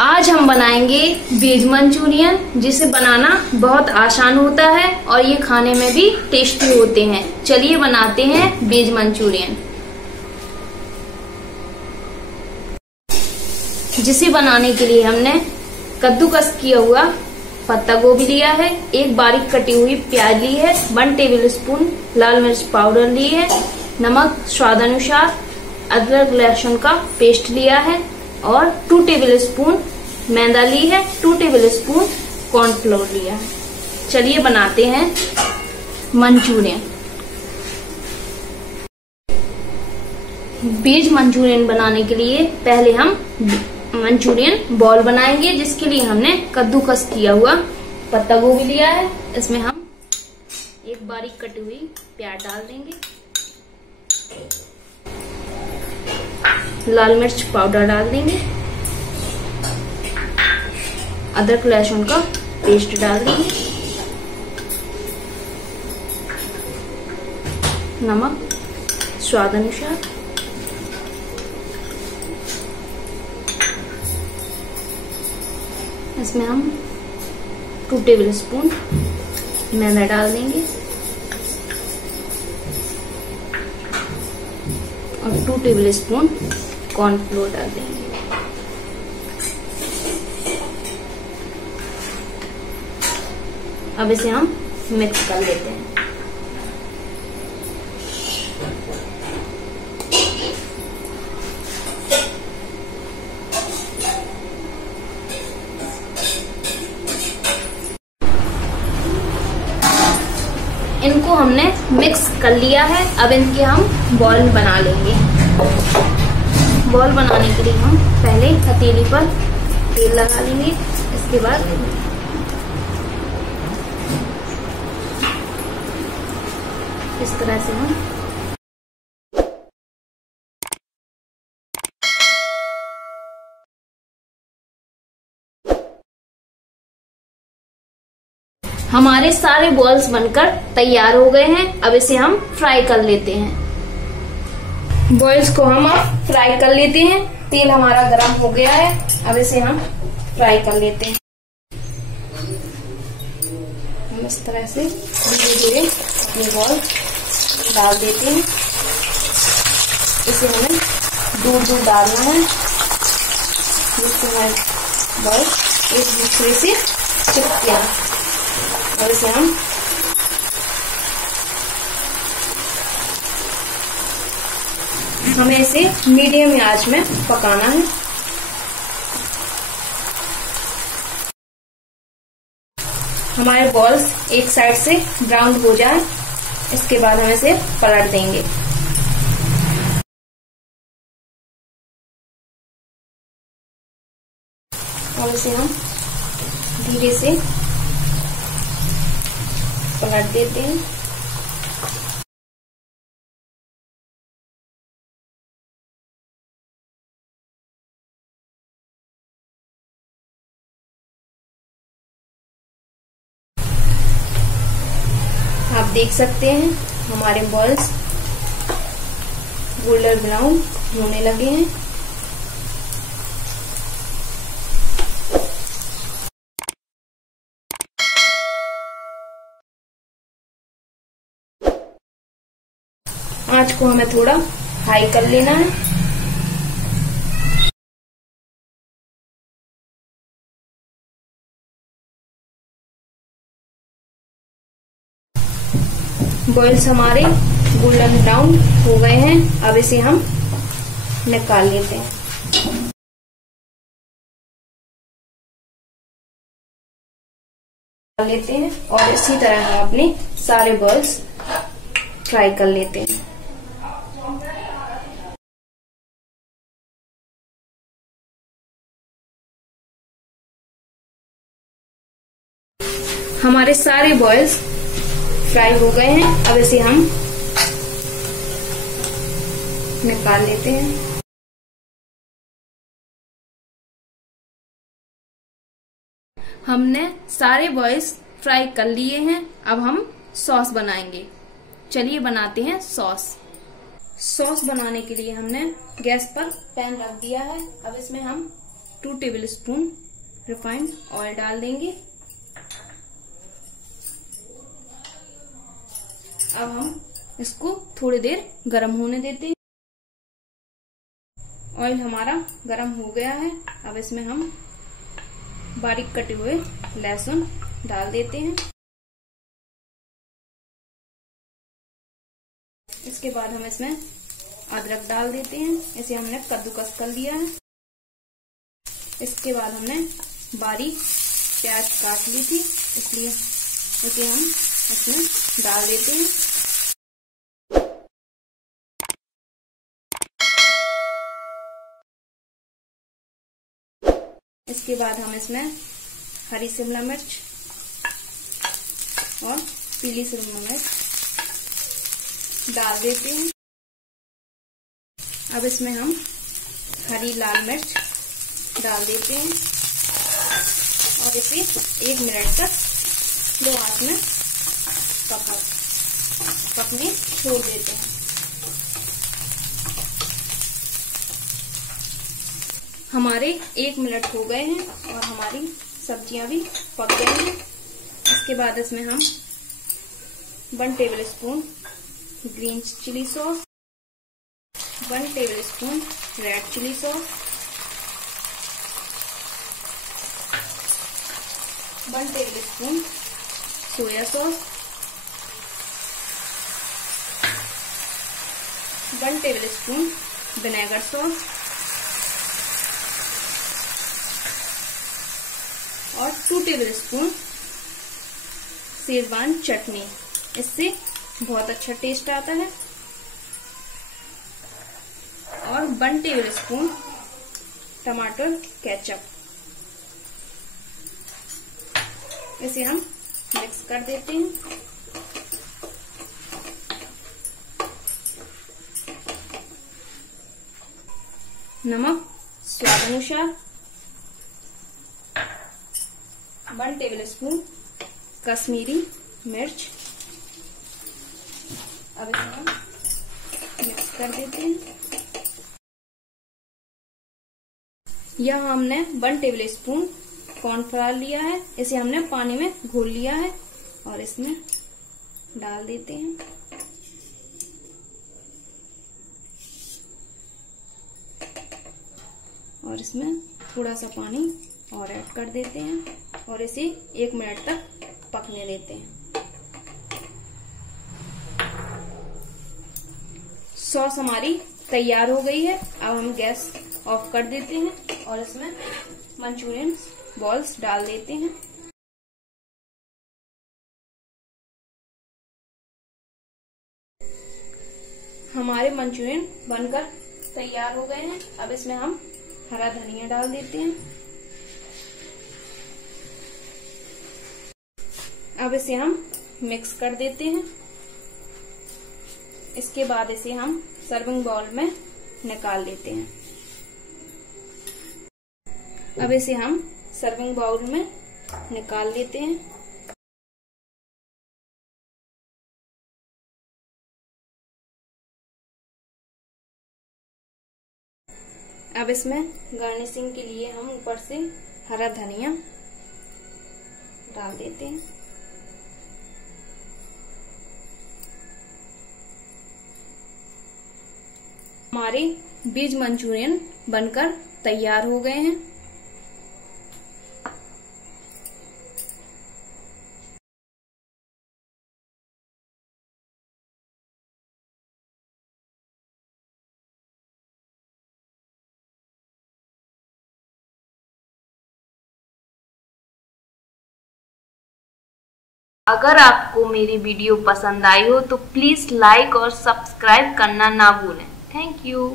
आज हम बनाएंगे वेज मंचूरियन, जिसे बनाना बहुत आसान होता है और ये खाने में भी टेस्टी होते हैं। चलिए बनाते हैं वेज मंचूरियन। जिसे बनाने के लिए हमने कद्दूकस किया हुआ पत्ता गोभी लिया है, एक बारीक कटी हुई प्याज ली है, 1 टेबल स्पून लाल मिर्च पाउडर ली है, नमक स्वादानुसार, अदरक लहसुन का पेस्ट लिया है और 2 टेबल स्पून मैदा ली है, 2 टेबल स्पून कॉर्नफ्लोर लिया है। चलिए बनाते हैं मंचूरियन। वेज मंचूरियन बनाने के लिए पहले हम मंचूरियन बॉल बनाएंगे, जिसके लिए हमने कद्दूकस किया हुआ पत्ता गोभी लिया है। इसमें हम एक बारीक कटी हुई प्याज डाल देंगे, लाल मिर्च पाउडर डाल देंगे, अदरक लहसुन का पेस्ट डाल देंगे, नमक स्वाद अनुसार, इसमें हम 2 टेबल स्पून मैदा डाल देंगे और 2 टेबल स्पून कॉर्नफ्लोर डाल देंगे। अब इसे हम मिक्स कर लेते हैं। इनको हमने मिक्स कर लिया है। अब इनके हम बॉल बना लेंगे। बॉल बनाने के लिए हम पहले हथेली पर तेल लगा लेंगे। इसके बाद इस तरह से हमारे सारे बॉल्स बनकर तैयार हो गए हैं। अब इसे हम फ्राई कर लेते हैं। बॉल्स को हम अब फ्राई कर लेते हैं। तेल हमारा गर्म हो गया है। अब इसे हम फ्राई कर लेते हैं। हम इस तरह से धीरे धीरे अपने बॉल डाल देते हैं। इसे हमें दूर दूर डालना है, जिससे हमारे बॉल एक दूसरे से चिपके। और इसे हमें इसे मीडियम आंच में पकाना है। हमारे बॉल्स एक साइड से ब्राउन हो जाए, इसके बाद हम इसे पलट देंगे। और इसे हम धीरे से पलट देते हैं। आप देख सकते हैं हमारे बॉल्स गोल्डन ब्राउन होने लगे हैं। आंच को हमें थोड़ा हाई कर लेना है। बॉल्स हमारे गोल्डन ब्राउन हो गए हैं। अब इसे हम निकाल लेते हैं। और इसी तरह हम अपने सारे बॉल्स फ्राई कर लेते हैं। हमारे सारे बॉल्स फ्राई हो गए हैं। अब इसे हम निकाल लेते हैं। हमने सारे बॉल्स फ्राई कर लिए हैं। अब हम सॉस बनाएंगे। चलिए बनाते हैं सॉस। सॉस बनाने के लिए हमने गैस पर पैन रख दिया है। अब इसमें हम 2 टेबलस्पून रिफाइंड ऑयल डाल देंगे। अब हम इसको थोड़ी देर गरम होने देते हैं। ऑयल हमारा गरम हो गया है। अब इसमें हम बारीक कटे हुए लहसुन डाल देते हैं। इसके बाद हम इसमें अदरक डाल देते हैं। इसे हमने कद्दूकस कर लिया है। इसके बाद हमने बारीक प्याज काट ली थी, इसलिए इसे हम इसमें डाल देते हैं। इसके बाद हम इसमें हरी शिमला मिर्च और पीली शिमला मिर्च डाल देते हैं। अब इसमें हम हरी लाल मिर्च डाल देते हैं और इसे 1 मिनट तक लो आंच में पकने छोड़ देते हैं। हमारे 1 मिनट हो गए हैं और हमारी सब्जियां भी पक गई हैं। इसके बाद इसमें हम 1 tablespoon green chili sauce, 1 tablespoon red chili sauce, 1 tablespoon soya sauce, 1 tablespoon vinegar sauce और 2 टेबलस्पून शेजवान चटनी। इससे बहुत अच्छा टेस्ट आता है। और 1 टेबलस्पून टमाटर केचप। इसे हम मिक्स कर देते हैं। नमक स्वाद अनुसार, 1 टेबलस्पून कश्मीरी मिर्च। अब इसे हम मिक्स कर देते हैं। यह हमने 1 टेबलस्पून कॉर्नफ्लावर लिया है। इसे हमने पानी में घोल लिया है और इसमें डाल देते हैं। और इसमें थोड़ा सा पानी और ऐड कर देते हैं और इसे 1 मिनट तक पकने देते हैं। सॉस हमारी तैयार हो गई है। अब हम गैस ऑफ कर देते हैं और इसमें मंचूरियन बॉल्स डाल देते हैं। हमारे मंचूरियन बनकर तैयार हो गए हैं। अब इसमें हम हरा धनिया डाल देते हैं। अब इसे हम मिक्स कर देते हैं। इसके बाद इसे हम सर्विंग बाउल में निकाल लेते हैं। अब इसे हम सर्विंग बाउल में निकाल लेते हैं। अब इसमें गार्निशिंग के लिए हम ऊपर से हरा धनिया डाल देते हैं। हमारे वेज मंचूरियन बनकर तैयार हो गए हैं। अगर आपको मेरी वीडियो पसंद आई हो तो प्लीज़ लाइक और सब्सक्राइब करना ना भूलें। Thank you.